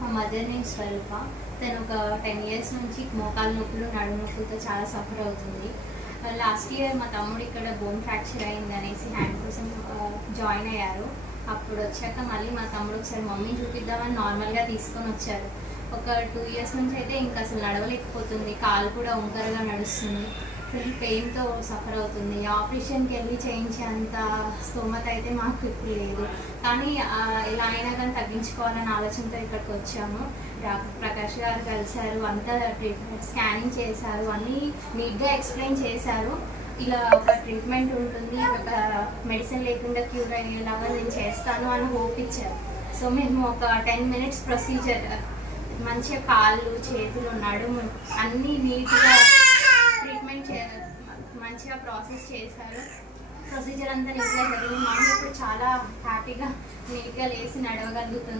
మా mother name స్వరూప. తను ఒక 10 ఇయర్స్ నుంచి మోకాలు నొప్పులు, నడుము నొప్పులతో చాలా సఫర్ అవుతుంది. లాస్ట్ ఇయర్ మా తమ్ముడు ఇక్కడ బోన్ ఫ్రాక్చర్ అయింది అనేసి హ్యాండ్ కోసం జాయిన్ అయ్యారు. అప్పుడు వచ్చాక మళ్ళీ మా తమ్ముడు ఒకసారి మమ్మీ చూపిద్దామని నార్మల్గా తీసుకొని వచ్చారు. ఒక 2 ఇయర్స్ నుంచి అయితే ఇంకా అసలు నడవలేకపోతుంది, కాలు కూడా వంకరగా నడుస్తుంది, ఫుల్ పెయిన్తో సఫర్ అవుతుంది. ఆపరేషన్కి వెళ్ళి చేయించేంత స్తోమత అయితే మాకు ఇప్పుడు లేదు. కానీ ఎలా అయినా కానీ తగ్గించుకోవాలని ఆలోచనతో ఇక్కడికి వచ్చాము. డాక్టర్ ప్రకాష్ గారు కలిశారు, అంతా స్కానింగ్ చేశారు, అన్నీ నీట్గా ఎక్స్ప్లెయిన్ చేశారు. ఇలా ఒక ట్రీట్మెంట్ ఉంటుంది, ఒక మెడిసిన్ లేకుండా క్యూర్ అయ్యేలాగా నేను చేస్తాను అని హోప్ ఇచ్చారు. సో మేము ఒక 10 మినిట్స్ ప్రొసీజర్, మంచిగా కాళ్ళు, చేతులు, నడుము అన్నీ నీట్గా ట్రీట్మెంట్ మంచిగా ప్రాసెస్ చేశారు. ప్రొసీజర్ అంతా నీట్గా జరిగింది. మమ్మీ ఇప్పుడు చాలా హ్యాపీగా నీట్గా లేచి నడవగలుగుతుంది.